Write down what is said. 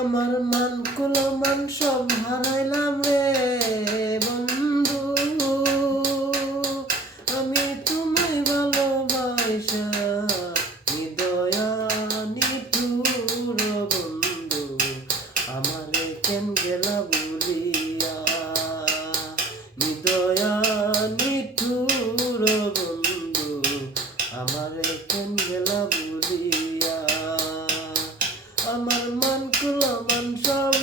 আমার মান কুলমান সব হারাইলাম রে বন্ধু, আমি তোমায় ভালোবাসা নিদয়া নিঠুর বন্ধু, আমারে কেন গেলা বলিয়া নিদয়া নিঠুর বন্ধু, আমারে কেন গেলা বলিয়া। আমার মান কুলমান সব